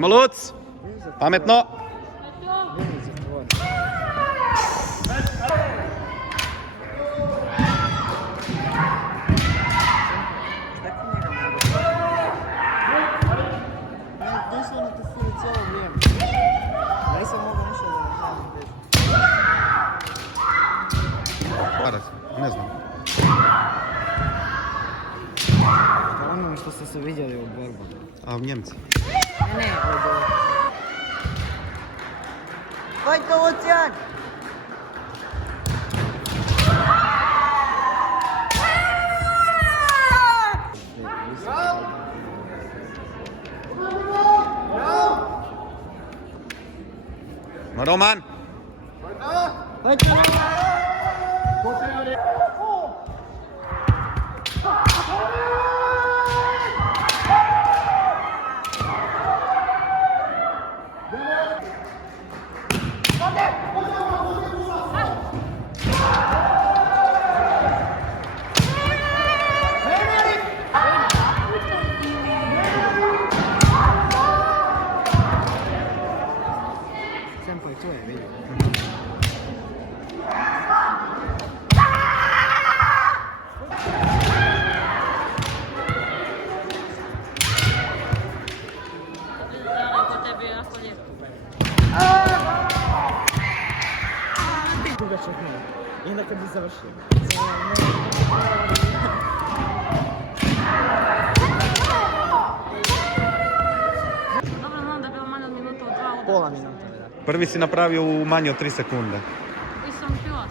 Ajmo Luc! Pametno! Ne znam. Ono što ste se vidjeli u borbu. A Njemci? Ne, Hajde, Lucijan! Roman! Hajde! Senpai, tu je vidio. Duga čekala. I onda kad bi završio. Dobro, znam da je bilo manje od minuta od 2 Pola minuta, da. Prvi si napravio u manje od 3 sekunde. I sam htjela.